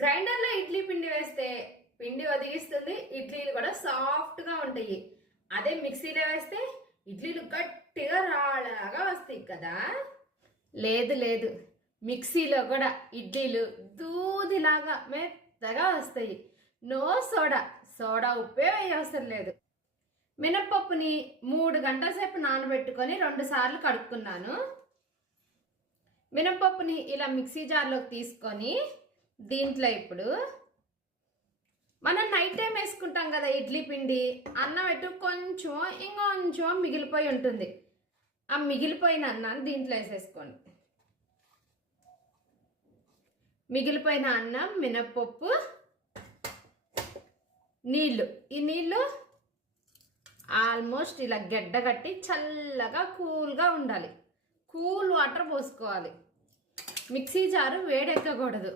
గ్రైండర్లో ఇడ్లీ పిండి వేస్తే పిండి ఒదిగిస్తుంది ఇడ్లీలు కూడా సాఫ్ట్గా ఉంటాయి. అదే మిక్సీలో వేస్తే ఇడ్లీలు గట్టిగా రాళ్ళలాగా వస్తాయి కదా? లేదు లేదు. మిక్సీలో కూడా ఇడ్లీలు దూదిలాగా మెత్తగా వస్తాయి. No soda. సోడా ఉప్పే వేయవసరం లేదు. మినప్పప్పుని మూడు గంటల సేపు నానబెట్టుకొని రెండు సార్లు కడుక్కున్నాను. మినపప్పుని ఇలా మిక్సీ జార్లోకి తీసుకొని దీంట్లో ఇప్పుడు మనం నైట్ టైం వేసుకుంటాం కదా ఇడ్లీ పిండి అన్నం పెట్టు కొంచెం ఇంకొంచెం మిగిలిపోయి ఉంటుంది. ఆ మిగిలిపోయిన అన్నాన్ని దీంట్లో వేసేసుకోండి. మిగిలిపోయిన అన్నం మినప్పప్పు నీళ్ళు. ఈ నీళ్ళు ఆల్మోస్ట్ ఇలా గడ్డగట్టి చల్లగా కూల్గా ఉండాలి. కూల్ వాటర్ పోసుకోవాలి. మిక్సీ జారు వేడెక్కకూడదు.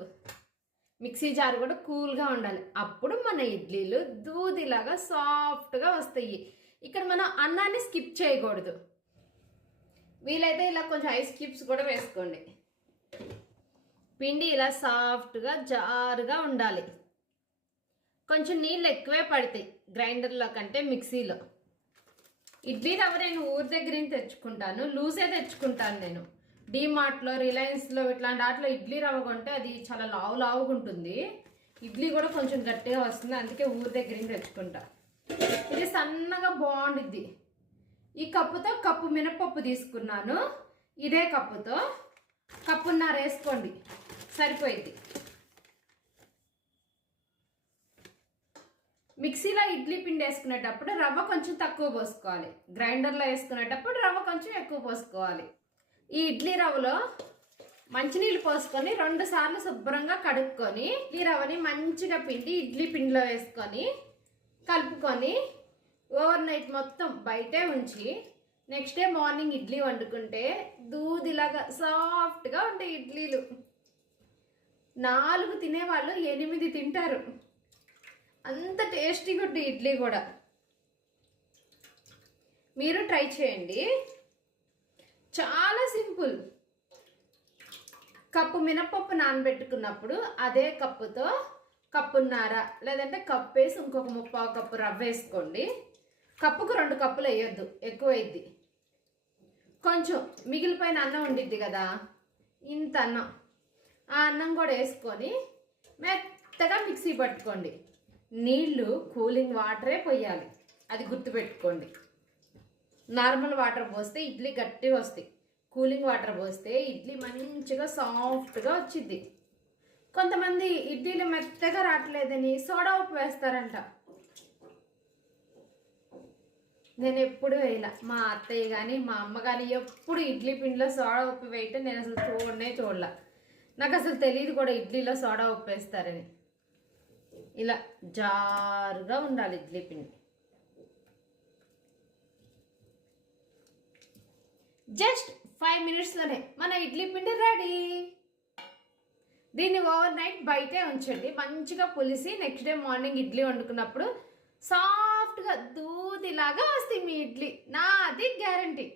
మిక్సీ జారు కూడా కూల్గా ఉండాలి. అప్పుడు మన ఇడ్లీలు దూదిలాగా సాఫ్ట్గా వస్తాయి. ఇక్కడ మనం అన్నాన్ని స్కిప్ చేయకూడదు. వీలైతే ఇలా కొంచెం ఐస్ క్యూబ్స్ కూడా వేసుకోండి. పిండి ఇలా సాఫ్ట్గా జారుగా ఉండాలి. కొంచెం నీళ్ళు ఎక్కువే పడతాయి గ్రైండర్లో కంటే మిక్సీలో. ఇడ్లీ రవ్వ నేను ఊరి దగ్గర నుంచి తెచ్చుకుంటాను. లూజే తెచ్చుకుంటాను నేను. డీమార్ట్లో రిలయన్స్లో ఇట్లాంటి వాటిలో ఇడ్లీ రవ్వ కొంటే అది చాలా లావు లావుగా ఉంటుంది. ఇడ్లీ కూడా కొంచెం గట్టిగా వస్తుంది. అందుకే ఊరి దగ్గర నుంచి తెచ్చుకుంటా. ఇది సన్నగా బాగుండిద్ది. ఈ కప్పుతో కప్పు మినపప్పు తీసుకున్నాను. ఇదే కప్పుతో. కప్పున్నర వేసుకోండి. సరిపోయింది. మిక్సీలో ఇడ్లీ పిండి వేసుకునేటప్పుడు రవ్వ కొంచెం తక్కువ పోసుకోవాలి. గ్రైండర్లో వేసుకునేటప్పుడు రవ్వ కొంచెం ఎక్కువ పోసుకోవాలి. ఈ ఇడ్లీ రవ్వలో మంచినీళ్ళు పోసుకొని రెండు సార్లు శుభ్రంగా కడుక్కొని ఇడ్లీ రవ్వని మంచిగా పిండి ఇడ్లీ పిండిలో వేసుకొని కలుపుకొని ఓవర్ నైట్ మొత్తం బయటే ఉంచి నెక్స్ట్ డే మార్నింగ్ ఇడ్లీ వండుకుంటే దూదిలాగా సాఫ్ట్గా ఉంటాయి ఇడ్లీలు. నాలుగు తినేవాళ్ళు ఎనిమిది తింటారు. అంత టేస్టీగా ఉంటుంది ఇడ్లీ కూడా. మీరు ట్రై చేయండి చాలా సింపుల్ కప్పు మినపప్పు నానబెట్టుకున్నప్పుడు అదే కప్పుతో కప్పున్నర లేదంటే కప్పు వేసి ఇంకొక ముప్పావు కప్పు రవ్వ వేసుకోండి. కప్పుకు రెండు కప్పులు వేయొద్దు ఎక్కువ అయింది కొంచెం మిగిలిపోయిన అన్నం ఉండిద్ది కదా ఇంత అన్నం. ఆ అన్నం కూడా వేసుకొని మెత్తగా మిక్సీ పట్టుకోండి. నీళ్ళు కూలింగ్ వాటరే పోయాలి అది గుర్తుపెట్టుకోండి. నార్మల్ వాటర్ పోస్తే ఇడ్లీ గట్టిగా వస్తాయి. కూలింగ్ వాటర్ పోస్తే ఇడ్లీ మంచిగా సాఫ్ట్గా వచ్చింది కొంతమంది ఇడ్లీలు మెత్తగా రావట్లేదని సోడా ఉప్పు వేస్తారంట. నేను ఎప్పుడు వేయలే. మా అత్తయ్య కానీ మా అమ్మ కానీ ఎప్పుడు ఇడ్లీ పిండిలో సోడా ఉప్పు వేయటం నేను అసలు చూడనే చూడలే. నాకు అసలు తెలియదు కూడా ఇడ్లీలో సోడా ఉప్పు వేస్తారని. ఇలా జారుగా ఉండాలి ఇడ్లీ పిండి. జస్ట్ ఫైవ్ మినిట్స్లోనే మన ఇడ్లీ పిండి రెడీ దీన్ని ఓవర్ నైట్ బయటే ఉంచండి. మంచిగా పులిసి నెక్స్ట్ డే మార్నింగ్ ఇడ్లీ వండుకున్నప్పుడు సాఫ్ట్గా దూదిలాగా వస్తాయి మీ ఇడ్లీ. నాది గ్యారంటీ